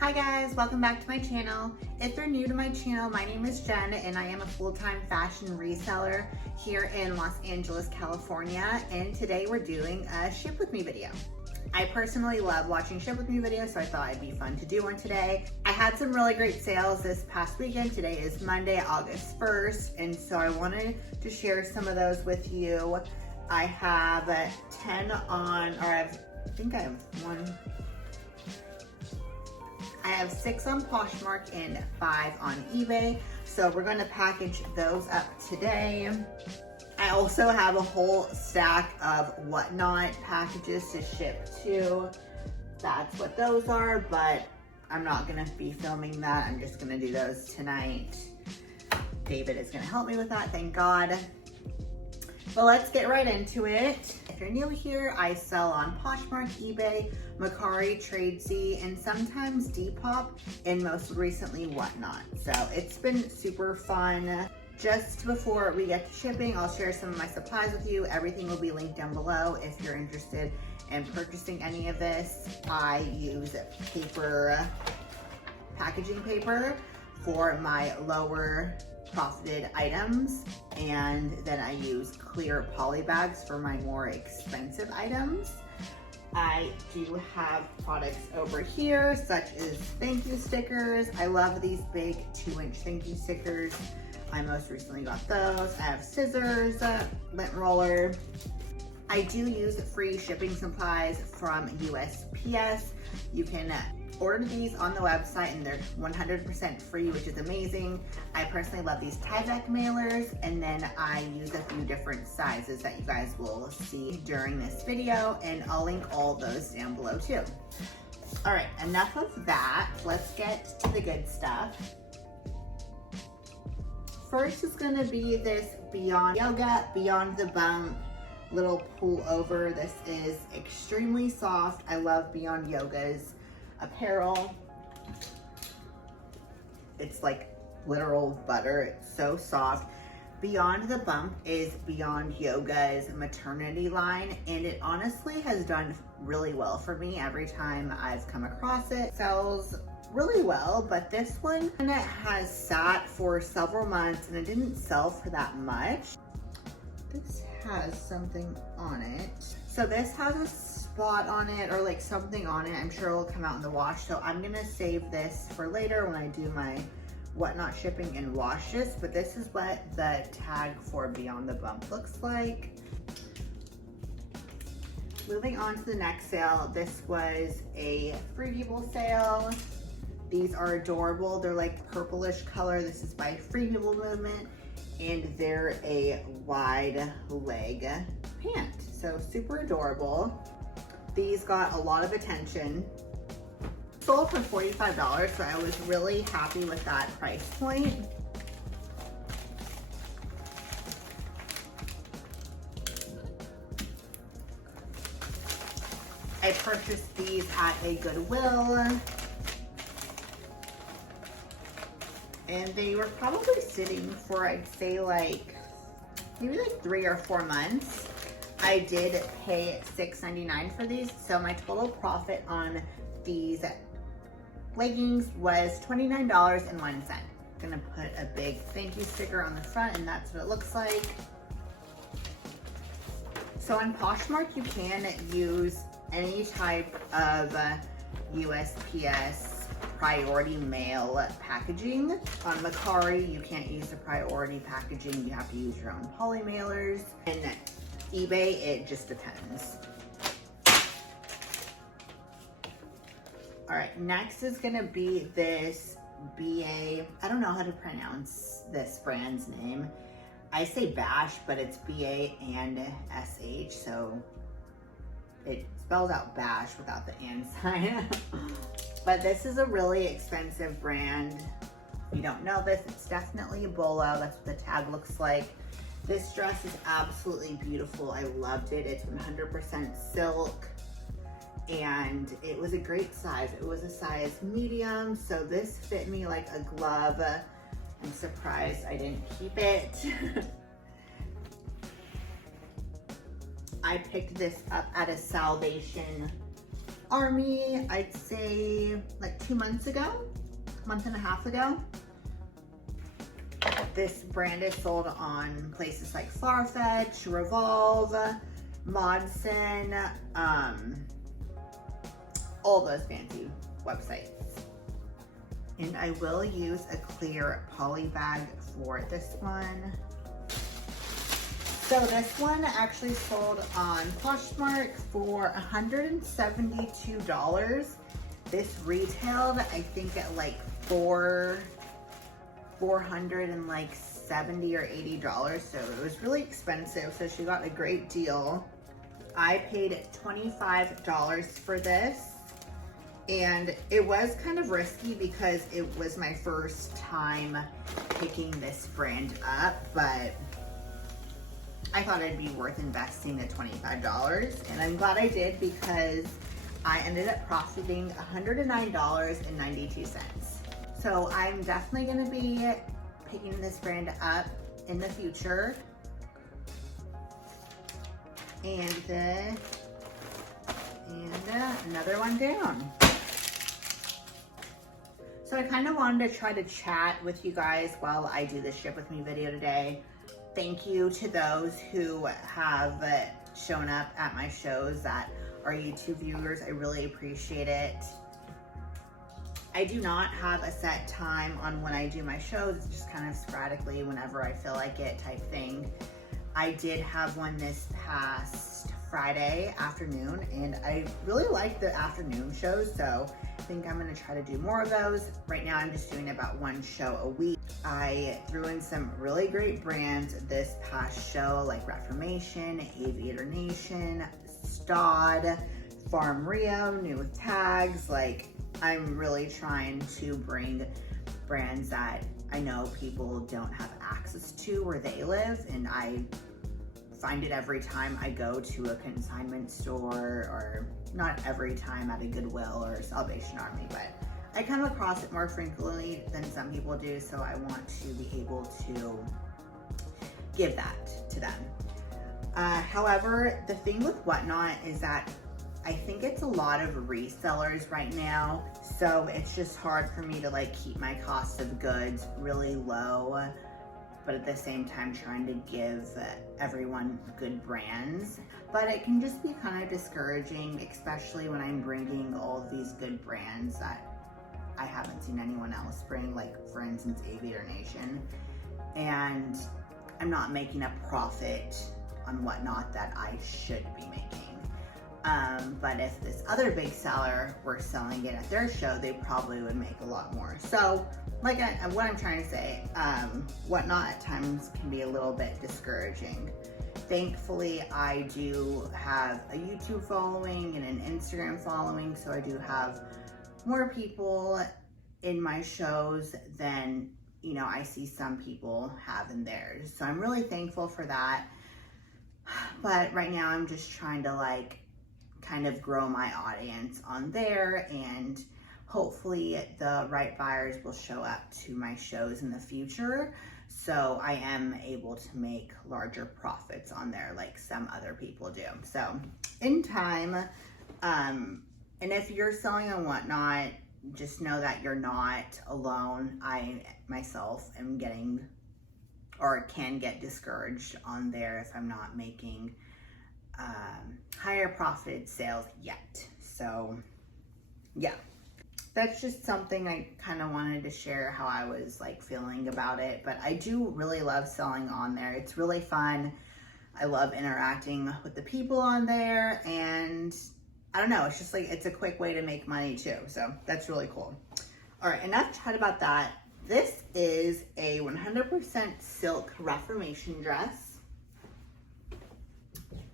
Hi guys, welcome back to my channel. If you're new to my channel, my name is Jen and I am a full-time fashion reseller here in Los Angeles, California. And today we're doing a ship with me video. I personally love watching ship with me videos, so I thought it'd be fun to do one today. I had some really great sales this past weekend. Today is Monday, August 1st, and so I wanted to share some of those with you. I have 10 on, or I think I have one. I have 6 on Poshmark and 5 on eBay. So we're gonna package those up today. I also have a whole stack of whatnot packages to ship too. That's what those are, but I'm not gonna be filming that. I'm just gonna do those tonight. David is gonna help me with that, thank God. But let's get right into it. If you're new here, I sell on Poshmark, eBay, Mercari, Tradesy, and sometimes Depop, and most recently Whatnot. So it's been super fun. Just before we get to shipping, I'll share some of my supplies with you. Everything will be linked down below if you're interested in purchasing any of this. I use paper, packaging paper for my lower profited items, and then I use clear poly bags for my more expensive items. I do have products over here such as thank you stickers. I love these big 2-inch thank you stickers. I most recently got those. I have scissors, lint roller. I do use free shipping supplies from USPS. You can order these on the website and they're 100% free, which is amazing. I personally love these TYVEK mailers, and then I use a few different sizes that you guys will see during this video, and I'll link all those down below too. All right, enough of that. Let's get to the good stuff. First is gonna be this Beyond Yoga, Beyond the Bump little pullover. This is extremely soft. I love Beyond Yoga's apparel. It's like literal butter. It's so soft. Beyond the Bump is Beyond Yoga's maternity line, and it honestly has done really well for me every time I've come across it. Sells really well, but this one has sat for several months and it didn't sell for that much. This has something on it. So this has a spot on it, or like something on it. I'm sure it will come out in the wash. So I'm gonna save this for later when I do my Whatnot shipping and wash this. But this is what the tag for Beyond the Bump looks like. Moving on to the next sale. This was a Free People sale. These are adorable. They're like purplish color. This is by Free People Movement, and they're a wide leg pant. So super adorable. These got a lot of attention. Sold for $45, so I was really happy with that price point. I purchased these at a Goodwill, and they were probably sitting for, I'd say like, maybe like 3 or 4 months. I did pay $6.99 for these, so my total profit on these leggings was $29.01. I'm gonna put a big thank you sticker on the front, and that's what it looks like. So on Poshmark, you can use any type of USPS priority mail packaging. On Mercari, you can't use the priority packaging. You have to use your own poly mailers. And eBay, it just depends. All right, next is gonna be this BA, I don't know how to pronounce this brand's name. I say Bash, but it's BA and SH, so it spells out Bash without the and sign. But this is a really expensive brand. If you don't know this, it's definitely a bolo. That's what the tag looks like. This dress is absolutely beautiful. I loved it. It's 100% silk, and it was a great size. It was a size medium, so this fit me like a glove. I'm surprised I didn't keep it. I picked this up at a Salvation Army, I'd say like 2 months ago, a month and a half ago. This brand is sold on places like Farfetch, Revolve, Modson, all those fancy websites. And I will use a clear poly bag for this one. So this one actually sold on Poshmark for $172. This retailed, I think, at like $470 or $80, so it was really expensive. So she got a great deal. I paid $25 for this, and it was kind of risky because it was my first time picking this brand up, but I thought it'd be worth investing the $25, and I'm glad I did because I ended up profiting $109.92. So I'm definitely gonna be picking this brand up in the future. And another one down. So I kind of wanted to try to chat with you guys while I do the Ship With Me video today. Thank you to those who have shown up at my shows that are YouTube viewers. I really appreciate it. I do not have a set time on when I do my shows. It's just kind of sporadically whenever I feel like it type thing. I did have one this past Friday afternoon, and I really like the afternoon shows, so I think I'm gonna try to do more of those. Right now I'm just doing about one show a week. I threw in some really great brands this past show, like Reformation, Aviator Nation, Stod, Farm Rio, New with Tags. Like, I'm really trying to bring brands that I know people don't have access to where they live, and I find it every time I go to a consignment store, or not every time at a Goodwill or Salvation Army, but I come across it more frequently than some people do, so I want to be able to give that to them. However, the thing with Whatnot is that I think it's a lot of resellers right now, so it's just hard for me to like keep my cost of goods really low, but at the same time trying to give everyone good brands. But it can just be kind of discouraging, especially when I'm bringing all of these good brands that I haven't seen anyone else bring, like for instance Aviator Nation, and I'm not making a profit on Whatnot that I should be making. But if this other big seller were selling it at their show, they probably would make a lot more. So like what I'm trying to say, Whatnot at times can be a little bit discouraging. Thankfully, I do have a YouTube following and an Instagram following, so I do have more people in my shows than, you know, I see some people have in theirs. So I'm really thankful for that. But right now I'm just trying to like kind of grow my audience on there, and hopefully the right buyers will show up to my shows in the future, so I am able to make larger profits on there like some other people do. So in time, and if you're selling on Whatnot, just know that you're not alone. I myself am getting, or can get, discouraged on there if I'm not making higher profited sales yet. So yeah, that's just something I kind of wanted to share, how I was like feeling about it. But I do really love selling on there. It's really fun. I love interacting with the people on there, and I don't know, it's just like, it's a quick way to make money too. So that's really cool. All right, enough chat about that. This is a 100% silk Reformation dress.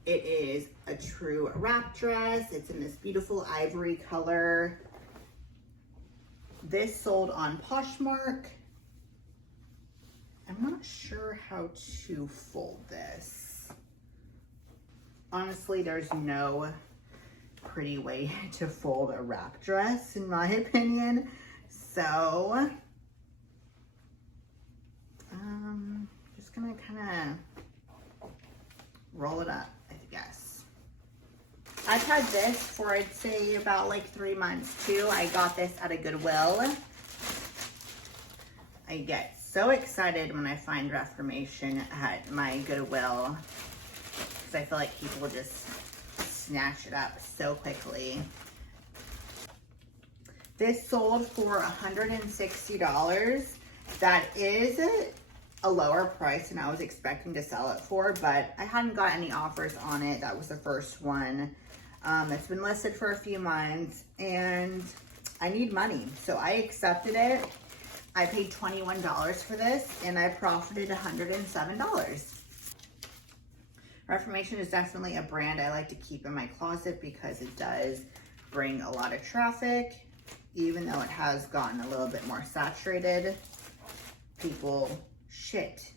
It is a true wrap dress. It's in this beautiful ivory color. This sold on Poshmark. I'm not sure how to fold this. Honestly, there's no pretty way to fold a wrap dress, in my opinion. So, just gonna kind of roll it up, I guess. I've had this for, I'd say, about like 3 months too. I got this at a Goodwill. I get so excited when I find Reformation at my Goodwill because I feel like people just snatch it up so quickly. This sold for $160. That is a lower price than I was expecting to sell it for, but I hadn't got any offers on it. That was the first one. It's been listed for a few months and I need money, so I accepted it. I paid $21 for this and I profited $107. Reformation is definitely a brand I like to keep in my closet because it does bring a lot of traffic, even though it has gotten a little bit more saturated. People, shit.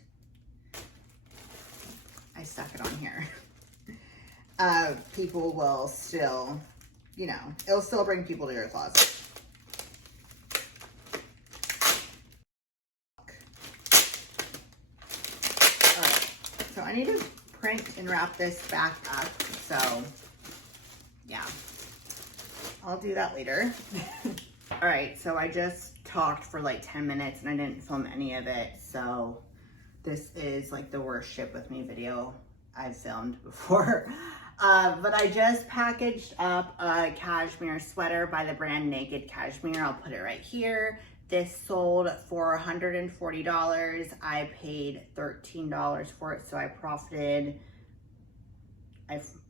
I stuck it on here. People will still, you know, it'll still bring people to your closet. All right, so I need to print and wrap this back up. So yeah, I'll do that later. All right, so I just talked for like 10 minutes and I didn't film any of it. So this is like the worst ship with me video I've filmed before. But I just packaged up a cashmere sweater by the brand Naked Cashmere. I'll put it right here. This sold for $140. I paid $13 for it, so I profited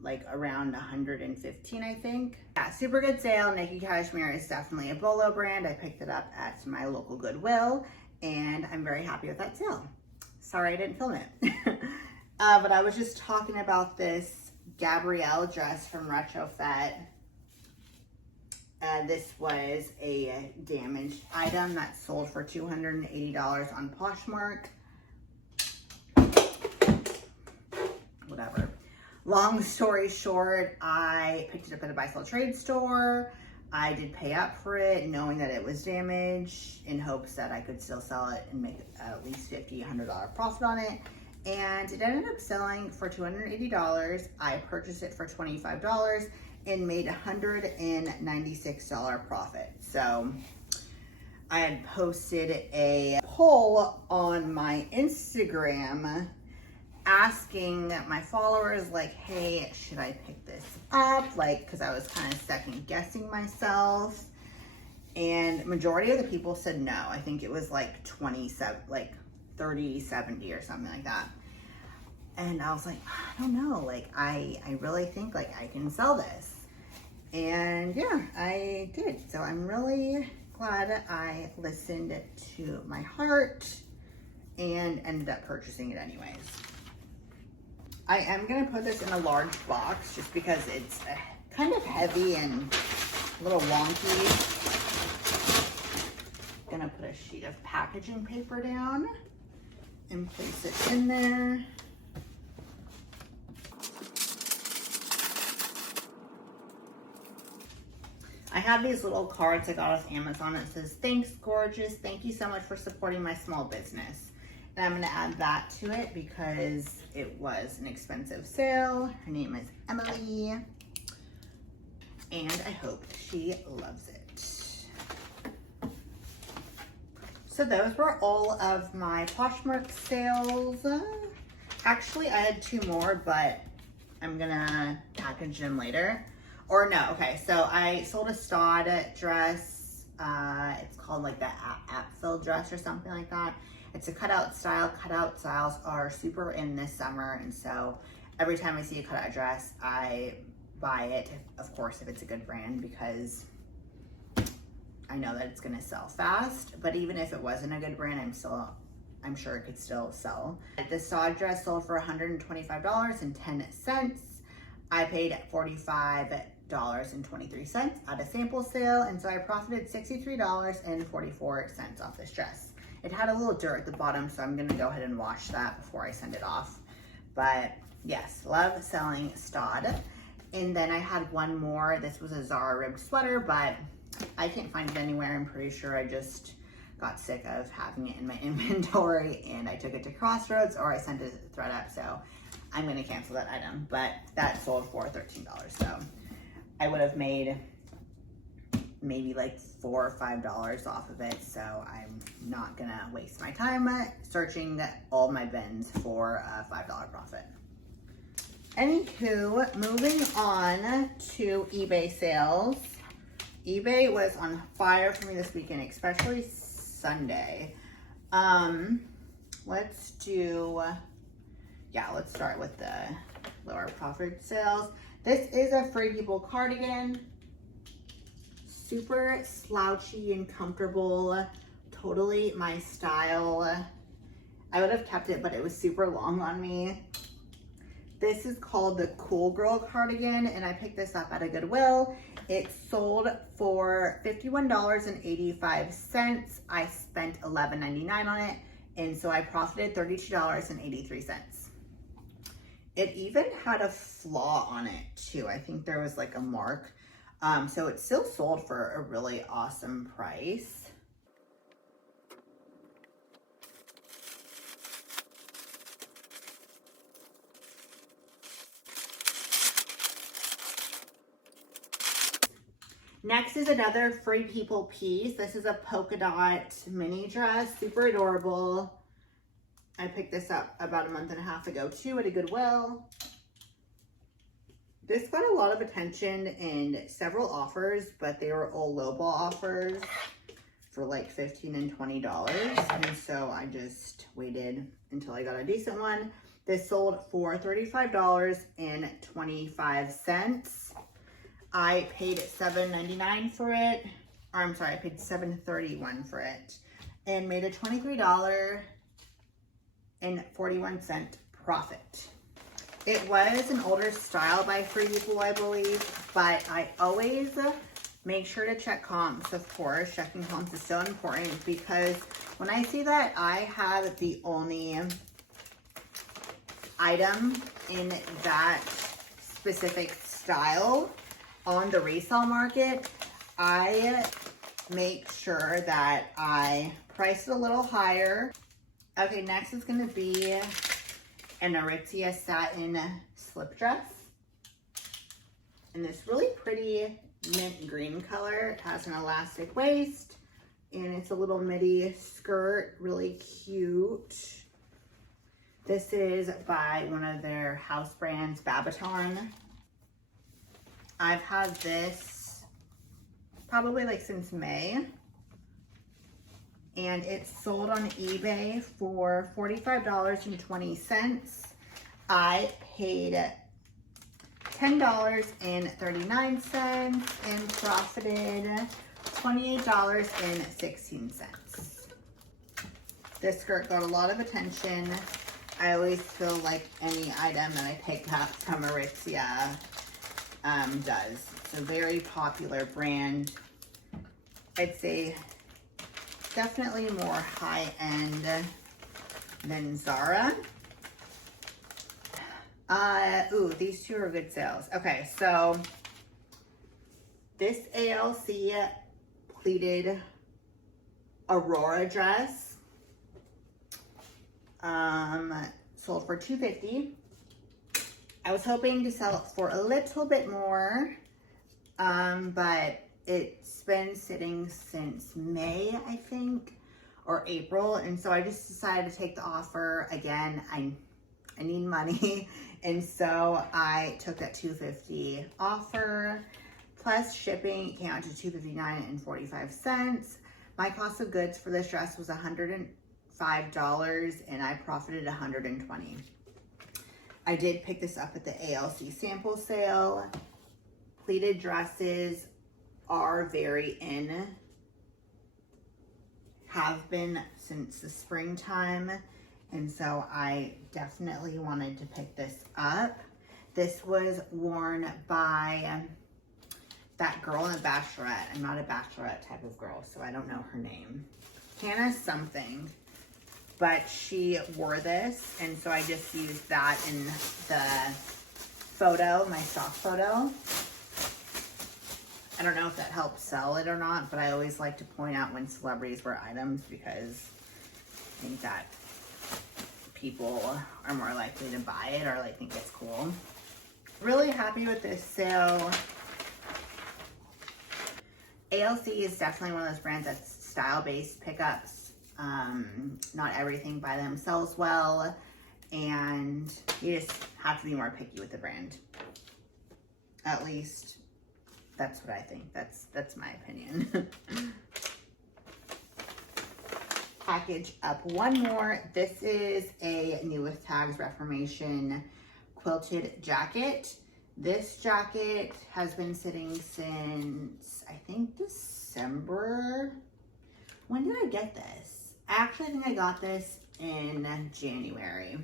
like around $115, I think. Yeah, super good sale. Naked Cashmere is definitely a Bolo brand. I picked it up at my local Goodwill, and I'm very happy with that sale. Sorry I didn't film it. But I was just talking about this Gabrielle dress from Retrofit. This was a damaged item that sold for $280 on Poshmark. Whatever. Long story short, I picked it up at a buy-sell trade store. I did pay up for it, knowing that it was damaged, in hopes that I could still sell it and make at least $50, $100 profit on it. And it ended up selling for $280. I purchased it for $25 and made $196 profit. So I had posted a poll on my Instagram asking my followers, like, hey, should I pick this up? Like, because I was kind of second guessing myself. And majority of the people said no. I think it was like 30-70 or something like that. And I was like, I don't know, like I really think like I can sell this. And yeah, I did. So I'm really glad I listened to my heart and ended up purchasing it anyways. I am gonna put this in a large box just because it's kind of heavy and a little wonky. Gonna put a sheet of packaging paper down and place it in there. I have these little cards I got off Amazon that says, thanks, gorgeous. Thank you so much for supporting my small business. And I'm gonna add that to it because it was an expensive sale. Her name is Emily. And I hope she loves it. So those were all of my Poshmark sales. Actually, I had 2 more, but I'm gonna package them later. Or no, okay, so I sold a Stod dress. It's called like the Apfel dress or something like that. It's a cutout style. Cutout styles are super in this summer, and so every time I see a cutout dress, I buy it, of course, if it's a good brand, because I know that it's gonna sell fast. But even if it wasn't a good brand, I'm sure it could still sell. The Stod dress sold for $125.10. I paid $45.23 at a sample sale, and so I profited $63.44 off this dress. It had a little dirt at the bottom, so I'm gonna go ahead and wash that before I send it off. But yes, love selling Stod. And then I had one more. This was a Zara ribbed sweater, but I can't find it anywhere. I'm pretty sure I just got sick of having it in my inventory and I took it to Crossroads, or I sent it to ThredUp, so I'm gonna cancel that item. But that sold for $13, so I would have made maybe like $4 or $5 off of it. So I'm not gonna waste my time searching all my bins for a $5 profit. Anywho, moving on to eBay sales. eBay was on fire for me this weekend, especially Sunday. Let's start with the lower profit sales. This is a Free People cardigan. Super slouchy and comfortable. Totally my style. I would have kept it, but it was super long on me. This is called the Cool Girl cardigan, and I picked this up at a Goodwill. It sold for $51.85. I spent $11.99 on it, and so I profited $32.83. It even had a flaw on it too. I think there was like a mark. So it still sold for a really awesome price. Next is another Free People piece. This is a polka dot mini dress, super adorable. I picked this up about a month and a half ago too at a Goodwill. This got a lot of attention and several offers, but they were all lowball offers for like $15 and $20. And so I just waited until I got a decent one. This sold for $35.25. I paid $7.99 for it. Or I'm sorry, I paid $7.31 for it and made a $23.41 profit. It was an older style by Free People, I believe, but I always make sure to check comps, of course. Checking comps is so important because when I see that I have the only item in that specific style on the resale market, I make sure that I price it a little higher. Okay, next is going to be an Aritzia satin slip dress. In this really pretty mint green color. It has an elastic waist and it's a little midi skirt, really cute. This is by one of their house brands, Babaton. I've had this probably like since May. And it's sold on eBay for $45.20. I paid $10.39 and profited $28.16. This skirt got a lot of attention. I always feel like any item that I pick up from Aritzia does. It's a very popular brand. I'd say definitely more high-end than Zara. Ooh, these two are good sales. Okay, so this ALC pleated Aurora dress sold for $250. I was hoping to sell it for a little bit more, but it's been sitting since May, I think, or April, and so I just decided to take the offer. Again, I need money, and so I took that $250 offer plus shipping. It came out to $259.45. My cost of goods for this dress was $105, and I profited $120. I did pick this up at the ALC sample sale. Pleated dresses are very in, have been since the springtime, and so I definitely wanted to pick this up. This was worn by that girl in The Bachelorette. I'm not a Bachelorette type of girl, so I don't know her name. Hannah something, but she wore this, and so I just used that in the photo, my stock photo. I don't know if that helps sell it or not, but I always like to point out when celebrities wear items because I think that people are more likely to buy it or like think it's cool. Really happy with this sale. ALC is definitely one of those brands that's style-based pickups. Not everything by them sells well, and you just have to be more picky with the brand. At least that's what I think. That's my opinion. Package up one more. This is a new with tags Reformation quilted jacket. This jacket has been sitting since, I think, December. When did I get this? I actually think I got this in January.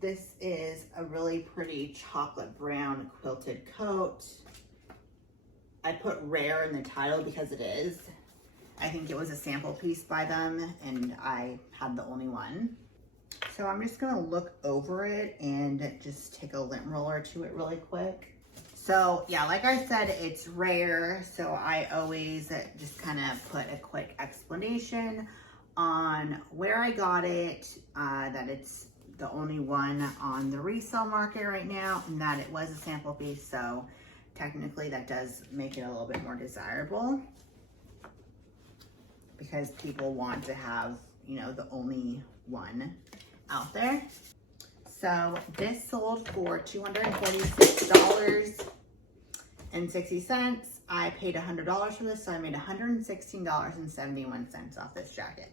This is a really pretty chocolate brown quilted coat. I put rare in the title because it is. I think it was a sample piece by them and I had the only one. So I'm just gonna look over it and just take a lint roller to it really quick. So yeah, like I said, it's rare. So I always just kind of put a quick explanation on where I got it, that it's the only one on the resale market right now, and that it was a sample piece. So technically that does make it a little bit more desirable because people want to have, you know, the only one out there. So this sold for $246.60. I paid $100 for this, so I made $116.71 off this jacket.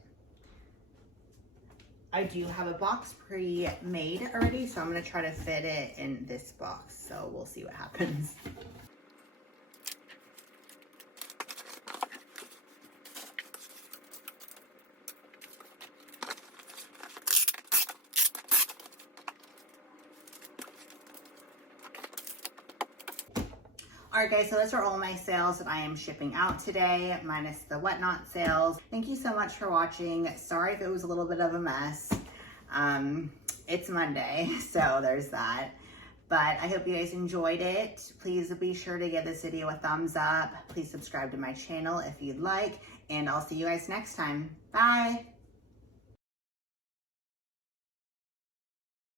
I do have a box pre-made already, so I'm gonna try to fit it in this box. So we'll see what happens. All right, guys, so those are all my sales that I am shipping out today, minus the whatnot sales. Thank you so much for watching. Sorry if it was a little bit of a mess. It's Monday, so there's that. But I hope you guys enjoyed it. Please be sure to give this video a thumbs up. Please subscribe to my channel if you'd like, and I'll see you guys next time. Bye.